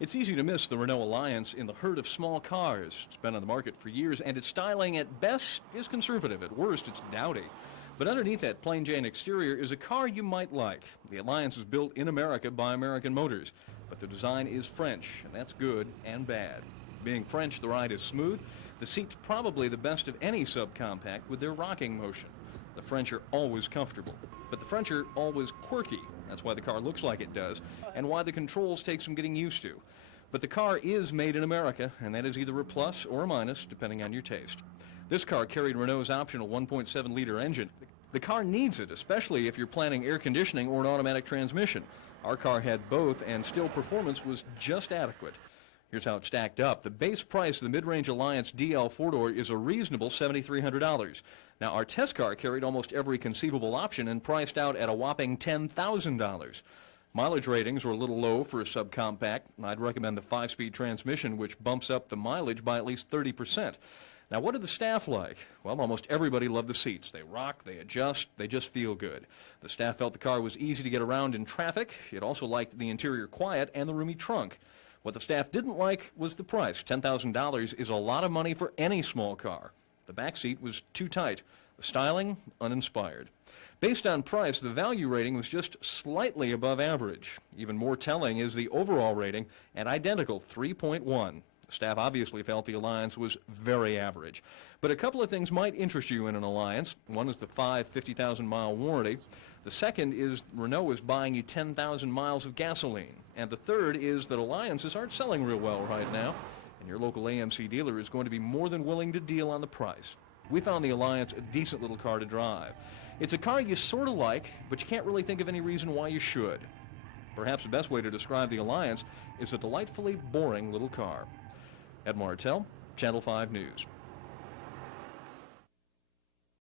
It's easy to miss the Renault Alliance in the herd of small cars. It's been on the market for years, and its styling at best is conservative. At worst, it's dowdy. But underneath that plain Jane exterior is a car you might like. The Alliance is built in America by American Motors, but the design is French, and that's good and bad. Being French, the ride is smooth. The seat's probably the best of any subcompact with their rocking motion. The French are always comfortable, but the French are always quirky. That's why the car looks like it does, and why the controls take some getting used to. But the car is made in America, and that is either a plus or a minus, depending on your taste. This car carried Renault's optional 1.7-liter engine. The car needs it, especially if you're planning air conditioning or an automatic transmission. Our car had both, and still performance was just adequate. Here's how it stacked up. The base price of the mid-range Alliance DL 4-door is a reasonable $7,300. Now, our test car carried almost every conceivable option and priced out at a whopping $10,000. Mileage ratings were a little low for a subcompact. I'd recommend the 5-speed transmission, which bumps up the mileage by at least 30%. Now, what did the staff like? Well, almost everybody loved the seats. They rock, they adjust, they just feel good. The staff felt the car was easy to get around in traffic. It also liked the interior quiet and the roomy trunk. What the staff didn't like was the price. $10,000 is a lot of money for any small car. The back seat was too tight. The styling, uninspired. Based on price, the value rating was just slightly above average. Even more telling is the overall rating, an identical 3.1. The staff obviously felt the Alliance was very average. But a couple of things might interest you in an Alliance. One is the 50,000-mile warranty. The second is Renault is buying you 10,000 miles of gasoline. And the third is that Alliances aren't selling real well right now, and your local AMC dealer is going to be more than willing to deal on the price. We found the Alliance a decent little car to drive. It's a car you sort of like, but you can't really think of any reason why you should. Perhaps the best way to describe the Alliance is a delightfully boring little car. Ed Martell, Channel 5 News.